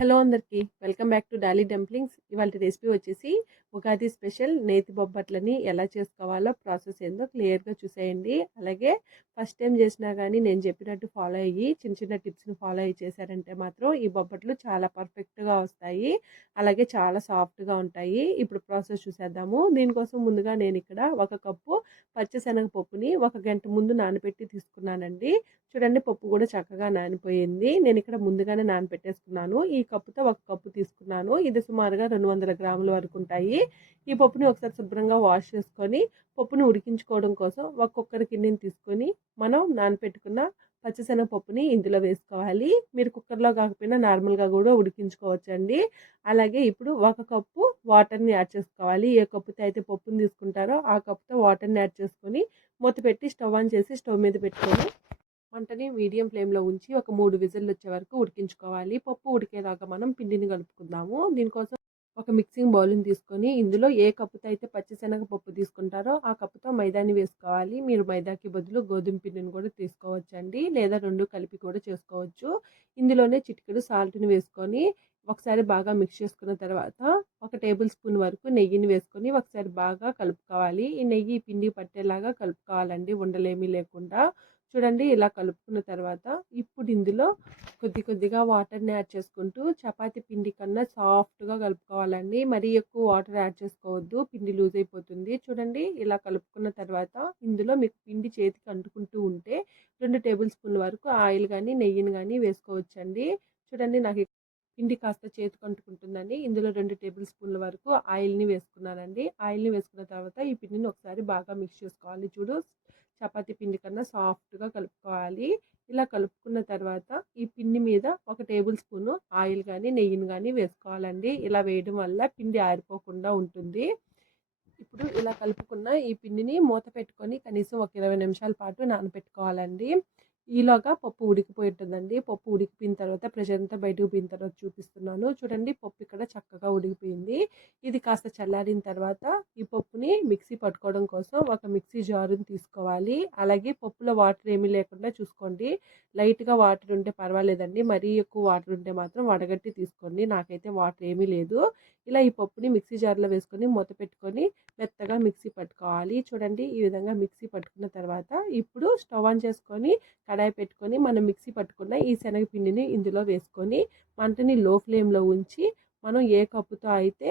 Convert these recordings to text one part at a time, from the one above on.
Hello అందరికీ welcome back to Dolly dumplings. ఇవాళ recipe వచ్చేసి ఉగాది స్పెషల్ నేతి బొబ్బట్లని ఎలా చేసుకోవాలో ప్రాసెస్ ఏందో క్లియర్గా చూసేయండి. అలాగే ఫస్ట్ టైం చేసినా కానీ నేను చెప్పినట్టు ఫాలో అయ్యి చిన్న చిన్న టిప్స్ని ఫాలో అయ్యి చేశారంటే మాత్రం ఈ బొబ్బట్లు చాలా పర్ఫెక్ట్గా వస్తాయి. అలాగే చాలా సాఫ్ట్గా ఉంటాయి. ఇప్పుడు ప్రాసెస్ చూసేద్దాము. దీనికోసం ముందుగా నేను ఇక్కడ 1 కప్పు పచ్చిశనగపప్పుని 1 గంట ముందు నానబెట్టి తీసుకున్నానండి. చూడండి, పప్పు కూడా చక్కగా నానిపోయింది. నేను ఇక్కడ ముందుగానే నానబెట్టేసుకున్నాను. ఈ కప్పుతో 1 కప్పు తీసుకున్నాను. ఇది సుమారుగా 200 గ్రాముల వరకు ఉంటాయి. ఈ పప్పుని ఒకసారి శుభ్రంగా వాష్ చేసుకొని పప్పుని ఉడికించుకోవడం కోసం ఒక కుక్కర్ గిన్నెని తీసుకొని మనం నానబెట్టుకున్న పచ్చిశనగపప్పుని ఇందులో వేసుకోవాలి. మీరు కుక్కర్లో కాకపోయినా నార్మల్గా కూడా ఉడికించుకోవచ్చండి. అలాగే ఇప్పుడు 1 కప్పు వాటర్ని యాడ్ చేసుకోవాలి. ఏ కప్పుతో అయితే పప్పుని తీసుకుంటారో ఆ కప్పుతో వాటర్ని యాడ్ చేసుకొని మూత పెట్టి స్టవ్ ఆన్ చేసి స్టవ్ మీద పెట్టుకొని మంటని మీడియం ఫ్లేమ్లో ఉంచి ఒక 3 విజిల్లు వచ్చే వరకు ఉడికించుకోవాలి. పప్పు ఉడికేదాకా మనం పిండిని కలుపుకుందాము. దీనికోసం ఒక మిక్సింగ్ బౌల్ని తీసుకొని ఇందులో ఏ కప్పుతో అయితే పచ్చిశనగ పప్పు తీసుకుంటారో ఆ కప్పుతో మైదాని వేసుకోవాలి. మీరు మైదాకి బదులు గోధుమ పిండిని కూడా తీసుకోవచ్చండి, లేదా 2 కలిపి కూడా చేసుకోవచ్చు. ఇందులోనే చిటికెడు సాల్ట్ని వేసుకొని ఒకసారి బాగా మిక్స్ చేసుకున్న తర్వాత 1 టేబుల్ స్పూన్ వరకు నెయ్యిని వేసుకొని ఒకసారి బాగా కలుపుకోవాలి. ఈ నెయ్యి పిండి పట్టేలాగా కలుపుకోవాలండి, ఉండలేమీ లేకుండా. చూడండి, ఇలా కలుపుకున్న తర్వాత ఇప్పుడు ఇందులో కొద్దిగా వాటర్ని యాడ్ చేసుకుంటూ చపాతీ పిండి కన్నా సాఫ్ట్గా కలుపుకోవాలండి. మరీ ఎక్కువ వాటర్ యాడ్ చేసుకోవద్దు, పిండి లూజ్ అయిపోతుంది. చూడండి, ఇలా కలుపుకున్న తర్వాత ఇందులో మీకు పిండి చేతికి అంటుకుంటూ ఉంటే 2 టేబుల్ స్పూన్ల వరకు ఆయిల్ కానీ నెయ్యిని కానీ వేసుకోవచ్చండి. చూడండి, నాకు పిండి కాస్త చేతికి అంటుకుంటుందని ఇందులో 2 టేబుల్ స్పూన్ల వరకు ఆయిల్ని వేసుకున్నానండి. ఆయిల్ని వేసుకున్న తర్వాత ఈ పిండిని ఒకసారి బాగా మిక్స్ చేసుకోవాలి. చూడు, చపాతీ పిండి కన్నా సాఫ్ట్గా కలుపుకోవాలి. ఇలా కలుపుకున్న తర్వాత ఈ పిండి మీద 1 టేబుల్ స్పూను ఆయిల్ కానీ నెయ్యిని కానీ వేసుకోవాలండి. ఇలా వేయడం వల్ల పిండి ఆరిపోకుండా ఉంటుంది. ఇప్పుడు ఇలా కలుపుకున్న ఈ పిండిని మూత పెట్టుకొని కనీసం ఒక 20 నిమిషాల పాటు నానబెట్టుకోవాలండి. ఈలోగా పప్పు ఉడికిపోయి ఉంటుందండి. పప్పు ఉడికిపోయిన తర్వాత ప్రెషర్ అంతా బయటకు పోయిన తర్వాత చూపిస్తున్నాను. చూడండి, పప్పు ఇక్కడ చక్కగా ఉడికిపోయింది. ఇది కాస్త చల్లారిన తర్వాత ఈ పప్పుని మిక్సీ పట్టుకోవడం కోసం ఒక మిక్సీ జారుని తీసుకోవాలి. అలాగే పప్పులో వాటర్ ఏమీ లేకుండా చూసుకోండి. లైట్గా వాటర్ ఉంటే పర్వాలేదండి, మరీ ఎక్కువ వాటర్ ఉంటే మాత్రం వడగట్టి తీసుకోండి. నాకైతే వాటర్ ఏమీ లేదు. ఇలా ఈ పప్పుని మిక్సీ జార్లో వేసుకొని మూత పెట్టుకొని మెత్తగా మిక్సీ పట్టుకోవాలి. చూడండి, ఈ విధంగా మిక్సీ పట్టుకున్న తర్వాత ఇప్పుడు స్టవ్ ఆన్ చేసుకొని కడాయి పెట్టుకొని మనం మిక్సీ పట్టుకున్న ఈ శనగపిండిని ఇందులో వేసుకొని మంటని లో ఫ్లేమ్లో ఉంచి మనం ఏ కప్పుతో అయితే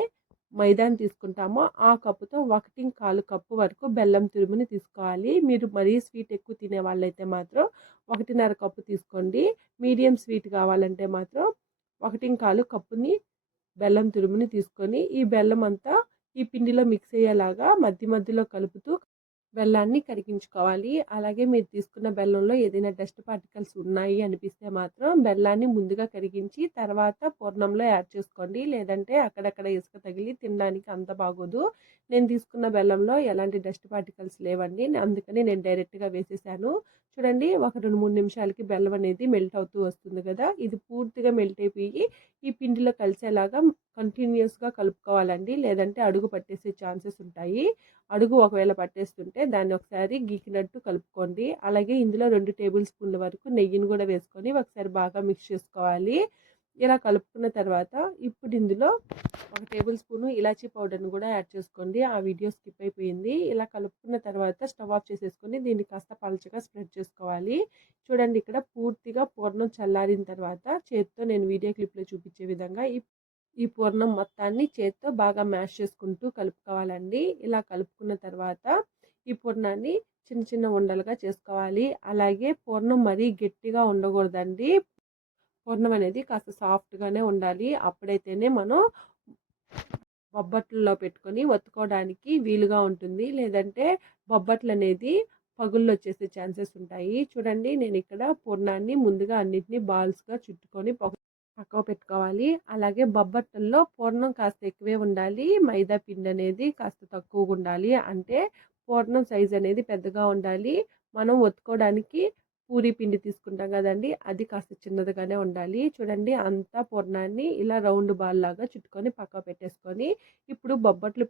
మైదాని తీసుకుంటామో ఆ కప్పుతో 1.25 కప్పు వరకు బెల్లం తురుముని తీసుకోవాలి. మీరు మరీ స్వీట్ ఎక్కువ తినే వాళ్ళైతే మాత్రం 1.5 కప్పు తీసుకోండి. మీడియం స్వీట్ కావాలంటే మాత్రం 1.25 కప్పుని బెల్లం తురుముని తీసుకొని ఈ బెల్లం అంతా ఈ పిండిలో మిక్స్ అయ్యేలాగా మధ్య మధ్యలో కలుపుతూ బెల్లాన్ని కరిగించుకోవాలి. అలాగే మీరు తీసుకున్న బెల్లంలో ఏదైనా డస్ట్ పార్టికల్స్ ఉన్నాయి అనిపిస్తే మాత్రం బెల్లాన్ని ముందుగా కరిగించి తర్వాత పూర్ణంలో యాడ్ చేసుకోండి. లేదంటే అక్కడక్కడ ఇసుక తగిలి తినడానికి అంత బాగోదు. నేను తీసుకున్న బెల్లంలో ఎలాంటి డస్ట్ పార్టికల్స్ లేవండి, అందుకని నేను డైరెక్ట్గా వేసేసాను. చూడండి, ఒక 2-3 నిమిషాలకి బెల్లం అనేది మెల్ట్ అవుతూ వస్తుంది కదా. ఇది పూర్తిగా మెల్ట్ అయిపోయి ఈ పిండిలో కలిసేలాగా కంటిన్యూస్గా కలుపుకోవాలండి, లేదంటే అడుగు పట్టేసే ఛాన్సెస్ ఉంటాయి. అడుగు ఒకవేళ పట్టేస్తుంటే దాన్ని ఒకసారి గీకినట్టు కలుపుకోండి. అలాగే ఇందులో 2 టేబుల్ స్పూన్ల వరకు నెయ్యిని కూడా వేసుకొని ఒకసారి బాగా మిక్స్ చేసుకోవాలి. ఇలా కలుపుకున్న తర్వాత ఇప్పుడు ఇందులో 1 టేబుల్ స్పూను ఇలాచీ పౌడర్ని కూడా యాడ్ చేసుకోండి. ఆ వీడియో స్కిప్ అయిపోయింది. ఇలా కలుపుకున్న తర్వాత స్టవ్ ఆఫ్ చేసేసుకొని దీన్ని కాస్త పలచగా స్ప్రెడ్ చేసుకోవాలి. చూడండి, ఇక్కడ పూర్తిగా పూర్ణం చల్లారిన తర్వాత చేతితో నేను వీడియో క్లిప్లో చూపించే విధంగా ఈ పూర్ణం మొత్తాన్ని చేత్తో బాగా మ్యాష్ చేసుకుంటూ కలుపుకోవాలండి. ఇలా కలుపుకున్న తర్వాత ఈ పూర్ణాన్ని చిన్న చిన్న ఉండలుగా చేసుకోవాలి. అలాగే పూర్ణం మరీ గట్టిగా ఉండకూడదండి. పూర్ణం అనేది కాస్త సాఫ్ట్గానే ఉండాలి. అప్పుడైతేనే మనం బొబ్బట్లలో పెట్టుకొని ఒత్తుకోవడానికి వీలుగా ఉంటుంది. లేదంటే బొబ్బట్లు అనేది పగుళ్ళు వచ్చేసే ఛాన్సెస్ ఉంటాయి. చూడండి, నేను ఇక్కడ పూర్ణాన్ని ముందుగా అన్నిటినీ బాల్స్గా చుట్టుకొని పక్కకు పెట్టుకోవాలి. అలాగే బొబ్బట్లలో పూర్ణం కాస్త ఎక్కువే ఉండాలి, మైదా పిండి అనేది కాస్త తక్కువగా ఉండాలి. అంటే పూర్ణం సైజ్ అనేది పెద్దగా ఉండాలి. మనం ఒత్తుకోవడానికి పూరీ పిండి తీసుకుంటాం కదండి, అది కాస్త చిన్నదిగానే ఉండాలి. చూడండి, అంతా పూర్ణాన్ని ఇలా రౌండ్ బాల్ లాగా చుట్టుకొని పక్కకు పెట్టేసుకొని ఇప్పుడు బొబ్బట్లు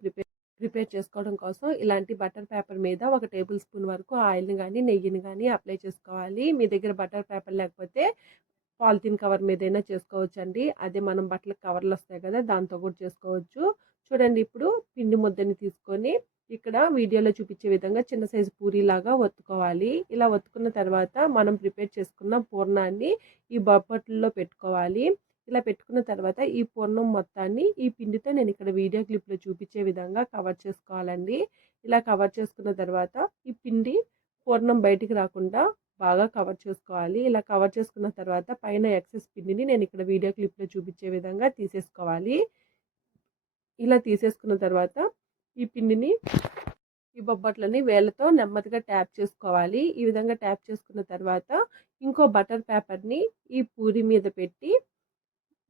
ప్రిపేర్ చేసుకోవడం కోసం ఇలాంటి బటర్ పేపర్ మీద 1 టేబుల్ స్పూన్ వరకు ఆయిల్ని కానీ నెయ్యిని కానీ అప్లై చేసుకోవాలి. మీ దగ్గర బటర్ పేపర్ లేకపోతే పాలిథీన్ కవర్ మీదైనా చేసుకోవచ్చండి. అదే మనం బట్టలకు కవర్లు వస్తాయి కదా, దాంతో కూడా చేసుకోవచ్చు. చూడండి, ఇప్పుడు పిండి ముద్దని తీసుకొని ఇక్కడ వీడియోలో చూపించే విధంగా చిన్న సైజు పూరీలాగా ఒత్తుకోవాలి. ఇలా ఒత్తుకున్న తర్వాత మనం ప్రిపేర్ చేసుకున్న పూర్ణాన్ని ఈ బొబ్బట్లలో పెట్టుకోవాలి. ఇలా పెట్టుకున్న తర్వాత ఈ పూర్ణం మొత్తాన్ని ఈ పిండితో నేను ఇక్కడ వీడియో క్లిప్లో చూపించే విధంగా కవర్ చేసుకోవాలండి. ఇలా కవర్ చేసుకున్న తర్వాత ఈ పిండి పూర్ణం బయటికి రాకుండా బాగా కవర్ చేసుకోవాలి. ఇలా కవర్ చేసుకున్న తర్వాత పైన ఎక్సెస్ పిండిని నేను ఇక్కడ వీడియో క్లిప్లో చూపించే విధంగా తీసేసుకోవాలి. ఇలా తీసేసుకున్న తర్వాత ఈ పిండిని ఈ బొబ్బట్లని వేళ్ళతో నెమ్మదిగా ట్యాప్ చేసుకోవాలి. ఈ విధంగా ట్యాప్ చేసుకున్న తర్వాత ఇంకో బటర్ పేపర్ని ఈ పూరి మీద పెట్టి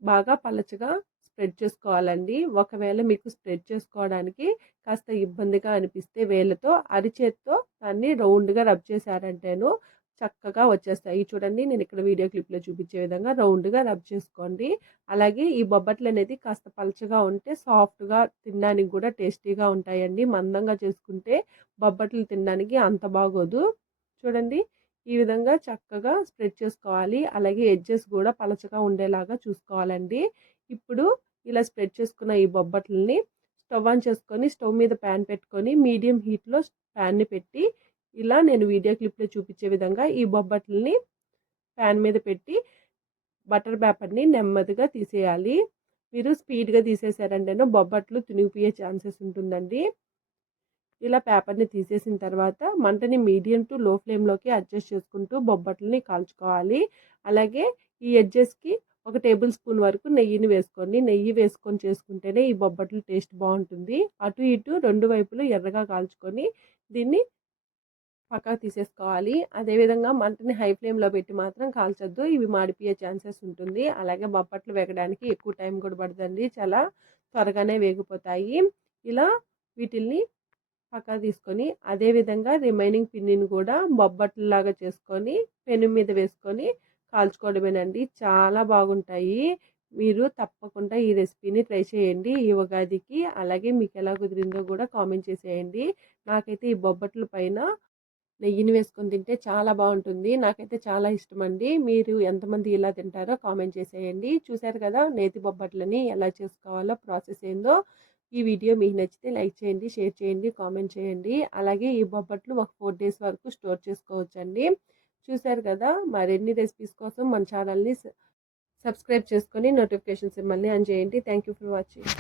బాగా పలచగా స్ప్రెడ్ చేసుకోవాలండి. ఒకవేళ మీకు స్ప్రెడ్ చేసుకోవడానికి కాస్త ఇబ్బందిగా అనిపిస్తే వేళ్ళతో అరిచేత్తో దాన్ని రౌండ్గా రబ్ చేశారంటేను చక్కగా వచ్చేస్తాయి. చూడండి, నేను ఇక్కడ వీడియో క్లిప్లో చూపించే విధంగా రౌండ్గా రబ్ చేసుకోండి. అలాగే ఈ బొబ్బట్లు అనేది కాస్త పలచగా ఉంటే సాఫ్ట్గా తినడానికి కూడా టేస్టీగా ఉంటాయండి. మందంగా చేసుకుంటే బొబ్బట్లు తినడానికి అంత బాగోదు. చూడండి, ఈ విధంగా చక్కగా స్ప్రెడ్ చేసుకోవాలి. అలాగే ఎడ్జెస్ కూడా పలచగా ఉండేలాగా చూసుకోవాలండి. ఇప్పుడు ఇలా స్ప్రెడ్ చేసుకున్న ఈ బొబ్బట్లని స్టవ్ ఆన్ చేసుకొని స్టవ్ మీద ప్యాన్ పెట్టుకొని మీడియం హీట్లో ప్యాన్ని పెట్టి ఇలా నేను వీడియో క్లిప్లో చూపించే విధంగా ఈ బొబ్బట్లని ప్యాన్ మీద పెట్టి బటర్ పేపర్ని నెమ్మదిగా తీసేయాలి. మీరు స్పీడ్గా తీసేసారంటేనో బొబ్బట్లు తునిగిపోయే ఛాన్సెస్ ఉంటుందండి. ఇలా పేపర్ని తీసేసిన తర్వాత మంటని మీడియం టు లో ఫ్లేమ్లోకి అడ్జస్ట్ చేసుకుంటూ బొబ్బట్లని కాల్చుకోవాలి. అలాగే ఈ ఎడ్జెస్కి 1 టేబుల్ స్పూన్ వరకు నెయ్యిని వేసుకోండి. నెయ్యి వేసుకొని చేసుకుంటేనే ఈ బొబ్బట్లు టేస్ట్ బాగుంటుంది. అటు ఇటు 2 వైపులు ఎర్రగా కాల్చుకొని దీన్ని పక్కకు తీసేసుకోవాలి. అదేవిధంగా మంటని హై ఫ్లేమ్లో పెట్టి మాత్రం కాల్చొద్దు, ఇవి మాడిపోయే ఛాన్సెస్ ఉంటుంది. అలాగే బొబ్బట్లు వేగడానికి ఎక్కువ టైం కూడా పడుతుంది, చాలా త్వరగానే వేగిపోతాయి. ఇలా వీటిల్ని పక్కకు తీసుకొని అదేవిధంగా రిమైనింగ్ పిండిని కూడా బొబ్బట్లలాగా చేసుకొని పెను మీద వేసుకొని కాల్చుకోవడమేనండి. చాలా బాగుంటాయి. మీరు తప్పకుండా ఈ రెసిపీని ట్రై చేయండి ఈ ఉగాదికి. అలాగే మీకు ఎలా కుదిరిందో కూడా కామెంట్ చేసేయండి. నాకైతే ఈ బొబ్బట్ల పైన నెయ్యిని వేసుకొని తింటే చాలా బాగుంటుంది. నాకైతే చాలా ఇష్టం అండి. మీరు ఎంతమంది ఇలా తింటారో కామెంట్ చేసేయండి. చూశారు కదా నేతి బొబ్బట్లని ఎలా చేసుకోవాలో ప్రాసెస్ ఏందో. ఈ వీడియో మీకు నచ్చితే లైక్ చేయండి, షేర్ చేయండి, కామెంట్ చేయండి. అలాగే ఈ బొబ్బట్లు ఒక 4 డేస్ వరకు స్టోర్ చేసుకోవచ్చండి. చూశారు కదా, మరిన్ని రెసిపీస్ కోసం మన ఛానల్ని సబ్స్క్రైబ్ చేసుకొని నోటిఫికేషన్ సింబల్ని ఆన్ చేయండి. Thank you for watching.